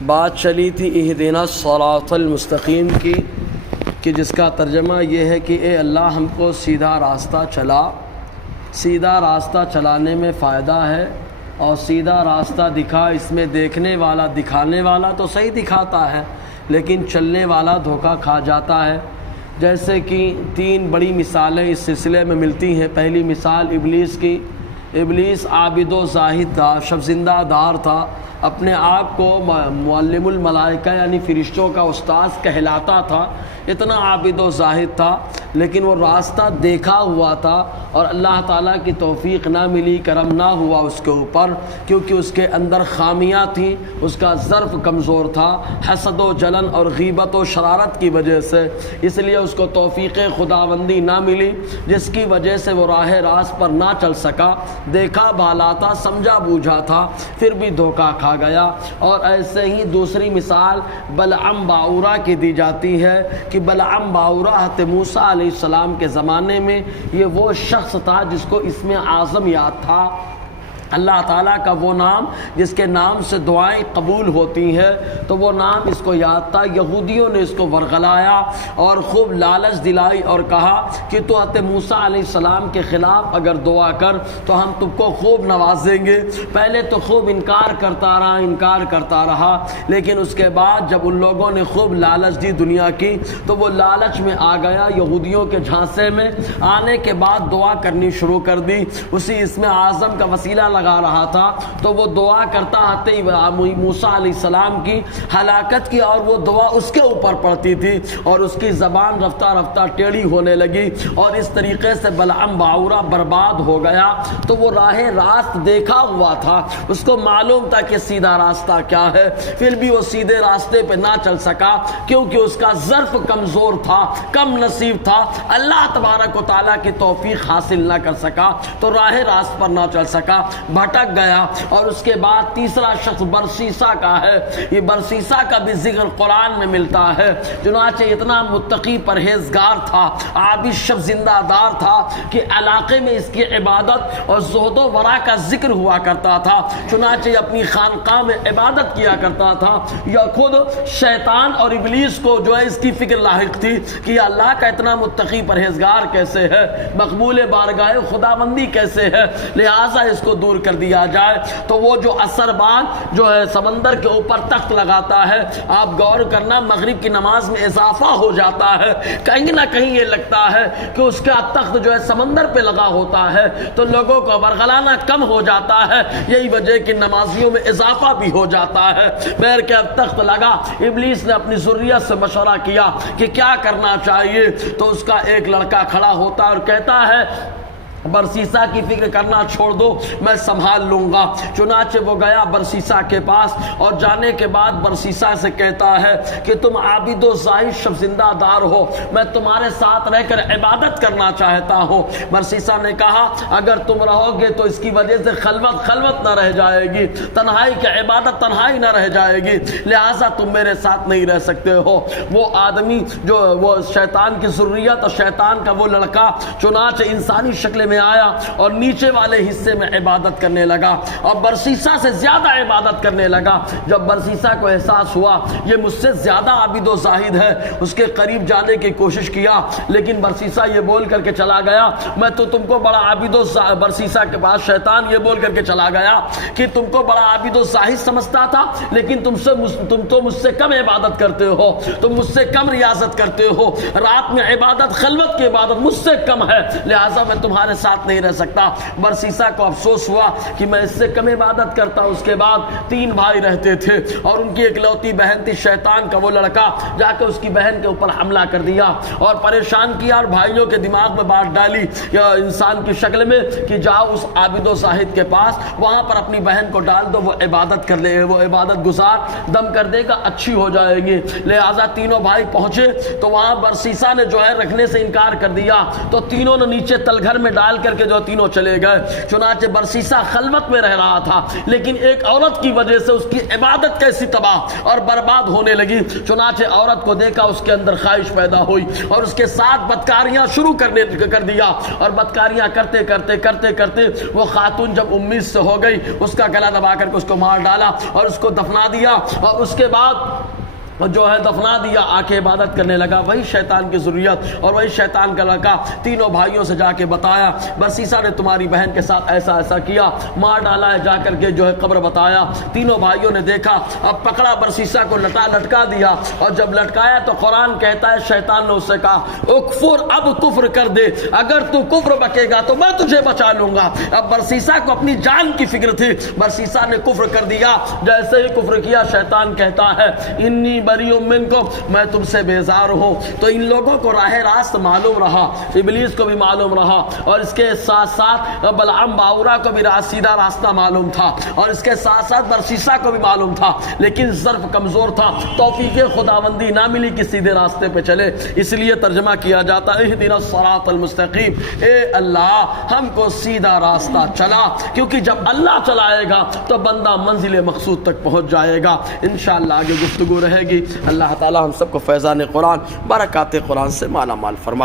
بات چلی تھی اہدنا الصراط المستقیم کی، کہ جس کا ترجمہ یہ ہے کہ اے اللہ ہم کو سیدھا راستہ چلا۔ سیدھا راستہ چلانے میں فائدہ ہے، اور سیدھا راستہ دکھا، اس میں دیکھنے والا دکھانے والا تو صحیح دکھاتا ہے، لیکن چلنے والا دھوکہ کھا جاتا ہے۔ جیسے کہ تین بڑی مثالیں اس سلسلے میں ملتی ہیں۔ پہلی مثال ابلیس کی۔ ابلیس عابد و زاہد تھا، شبزندہ دار تھا، اپنے آپ کو معلم الملائکہ یعنی فرشتوں کا استاذ کہلاتا تھا، اتنا عابد و زاہد تھا، لیکن وہ راستہ دیکھا ہوا تھا اور اللہ تعالیٰ کی توفیق نہ ملی، کرم نہ ہوا اس کے اوپر، کیونکہ اس کے اندر خامیاں تھیں، اس کا ظرف کمزور تھا، حسد و جلن اور غیبت و شرارت کی وجہ سے، اس لیے اس کو توفیق خداوندی نہ ملی، جس کی وجہ سے وہ راہ راست پر نہ چل سکا۔ دیکھا بھالا تھا، سمجھا بوجھا تھا، پھر بھی دھوکہ کھا گیا۔ اور ایسے ہی دوسری مثال بلعم باورا کی دی جاتی ہے کہ بلعم باورا حضرت موسیٰ علیہ السلام کے زمانے میں یہ وہ شخص تھا جس کو اسم اعظم یاد تھا، اللہ تعالیٰ کا وہ نام جس کے نام سے دعائیں قبول ہوتی ہیں، تو وہ نام اس کو یاد تھا۔ یہودیوں نے اس کو ورغلایا اور خوب لالچ دلائی اور کہا کہ تو حضرت موسیٰ علیہ السلام کے خلاف اگر دعا کر تو ہم تم کو خوب نوازیں گے۔ پہلے تو خوب انکار کرتا رہا، لیکن اس کے بعد جب ان لوگوں نے خوب لالچ دی دنیا کی، تو وہ لالچ میں آ گیا، یہودیوں کے جھانسے میں آنے کے بعد دعا کرنی شروع کر دی۔ اسی اسم اعظم کا وسیلہ لگا رہا تھا، تو وہ دعا کرتا موسیٰ علیہ السلام کی ہلاکت کی، اور وہ دعا اس کے اوپر پڑتی تھی، اور اس کی زبان رفتہ رفتہ ٹیڑھی ہونے لگی، اور اس طریقے سے بلعم باورا برباد ہو گیا۔ تو وہ راہ راست دیکھا ہوا تھا، اس کو معلوم تھا کہ سیدھا راستہ کیا ہے، پھر بھی وہ سیدھے راستے پہ نہ چل سکا، کیونکہ اس کا ظرف کمزور تھا، کم نصیب تھا، اللہ تبارک و تعالیٰ کی توفیق حاصل نہ کر سکا، تو راہ راست پر نہ چل سکا، بھٹک گیا۔ اور اس کے بعد تیسرا شخص برسیسا کا ہے۔ یہ برسیسا کا بھی ذکر قرآن میں ملتا ہے۔ چنانچہ اتنا متقی پرہیزگار تھا، عابد شب زندہ دار تھا کہ علاقے میں اس کی عبادت اور زہد و ورع کا ذکر ہوا کرتا تھا۔ چنانچہ یہ اپنی خانقاہ میں عبادت کیا کرتا تھا۔ یا خود شیطان اور ابلیس کو جو ہے اس کی فکر لاحق تھی کہ یہ اللہ کا اتنا متقی پرہیزگار کیسے ہے، مقبول بارگاہ خداوندی کیسے ہے، لہٰذا اس کو دور کر دیا جائے۔ تو وہ جو عصر بعد جو ہے سمندر کے اوپر تخت لگاتا ہے، آپ غور کرنا مغرب کی نماز میں اضافہ ہو جاتا ہے، کہیں نہ کہیں یہ لگتا ہے کہ اس کا تخت جو ہے سمندر پہ لگا ہوتا ہے، تو لوگوں کو ورغلانا کم ہو جاتا ہے، یہی وجہ کہ نمازیوں میں اضافہ بھی ہو جاتا ہے۔ بہر کہ اب تخت لگا، ابلیس نے اپنی ذریت سے مشورہ کیا کہ کیا کرنا چاہیے، تو اس کا ایک لڑکا کھڑا ہوتا ہے اور کہتا ہے برسیسا کی فکر کرنا چھوڑ دو، میں سنبھال لوں گا۔ چنانچہ وہ گیا برسیسا کے پاس، اور جانے کے بعد برسیسا سے کہتا ہے کہ تم عابد و زاہد شب زندہ دار ہو، میں تمہارے ساتھ رہ کر عبادت کرنا چاہتا ہوں۔ برسیسا نے کہا اگر تم رہو گے تو اس کی وجہ سے خلوت نہ رہ جائے گی، تنہائی کی عبادت تنہائی نہ رہ جائے گی، لہٰذا تم میرے ساتھ نہیں رہ سکتے ہو۔ وہ آدمی جو وہ شیطان کی ذریت اور شیطان کا وہ لڑکا چنانچہ انسانی شکل میں آیا اور نیچے والے حصے میں عبادت کرنے لگا، اور برسیسا سے زیادہ عبادت کرنے لگا۔ جب برسیسا کو احساس ہوا یہ مجھ سے زیادہ عابد و زاہد ہے، اس کے قریب جانے کی کوشش کیا، لیکن برسیسا یہ بول کر کے چلا گیا میں تو تم کو بڑا عابد و زاہد، برسیسا کے پاس شیطان یہ بول کر کے چلا گیا کہ تم کو بڑا عابد و زاہد سمجھتا تھا، لیکن تم تو مجھ سے کم عبادت کرتے ہو، تم مجھ سے کم ریاضت کرتے ہو، رات میں عبادت خلوت کی عبادت مجھ سے کم ہے، لہٰذا میں تمہارے ساتھ نہیں رہ سکتا۔ برسیسا کو افسوس ہوا کہ میں اس سے کم عبادت کرتا۔ اس کے بعد 3 بھائی رہتے تھے، اور ان کی اکلوتی بہن تھی، شیطان کا وہ لڑکا جا کے اس کی بہن کے اوپر حملہ کر دیا اور پریشان کیا، اور بھائیوں کے دماغ میں بات ڈالی یا انسان کی شکل میں کہ جاؤ اس عابد و زاہد کے پاس، وہاں پر اپنی بہن کو ڈال دو، وہ عبادت کر لے، وہ عبادت گزار دم کر دے گا، اچھی ہو جائے گی۔ لہٰذا تینوں بھائی پہنچے تو وہاں برسیسا نے جو ہے رکھنے سے انکار کر دیا، تو تینوں نے نیچے تل گھر میں ڈال ڈال کر کے جو تینوں چلے گئے۔ چنانچہ برسیسا خلوت میں رہ رہا تھا، لیکن ایک عورت کی وجہ سے اس کی عبادت کیسی تباہ اور برباد ہونے لگی۔ چنانچہ عورت کو دیکھا، اس کے اندر خواہش پیدا ہوئی اور اس کے ساتھ بدکاریاں شروع کر دیا، اور بدکاریاں کرتے کرتے کرتے کرتے وہ خاتون جب امید سے ہو گئی، اس کا گلا دبا کر کے اس کو مار ڈالا اور اس کو دفنا دیا، اور اس کے بعد جو ہے دفنا دیا، آ کے عبادت کرنے لگا۔ وہی شیطان کی ذریت اور وہی شیطان کا لڑکا تینوں بھائیوں سے جا کے بتایا، برسیسا نے تمہاری بہن کے ساتھ ایسا ایسا کیا، مار ڈالا ہے، جا کر کے جو ہے قبر بتایا۔ تینوں بھائیوں نے دیکھا، اب پکڑا برسیسا کو، لٹکا دیا، اور جب لٹکایا تو قرآن کہتا ہے شیطان نے اس سے کہا اکفر، اب کفر کر دے، اگر تو کفر بکے گا تو میں تجھے بچا لوں گا۔ اب برسیسا کو اپنی جان کی فکر تھی، برسیسا نے کفر کر دیا۔ جیسے ہی کفر کیا، شیطان کہتا ہے انی بریء منکم، میں تم سے بیزار ہوں۔ تو ان لوگوں کو راہ راست معلوم رہا، ابلیس کو بھی معلوم رہا، اور اس کے ساتھ ساتھ بلعام باورا کو بھی سیدھا راستہ معلوم تھا، اور اس کے ساتھ ساتھ برسیسا کو بھی معلوم تھا، لیکن ظرف کمزور تھا، توفیق خداوندی نہ ملی کہ سیدھے راستے پہ چلے۔ اس لیے ترجمہ کیا جاتا ہے اہدنا الصراط المستقیم، اے اللہ ہم کو سیدھا راستہ چلا، کیونکہ جب اللہ چلائے گا تو بندہ منزل مقصود تک پہنچ جائے گا۔ انشاءاللہ آگے گفتگو رہے گی۔ اللہ تعالی ہم سب کو فیضان قرآن، برکات قرآن سے مالا مال فرمائے۔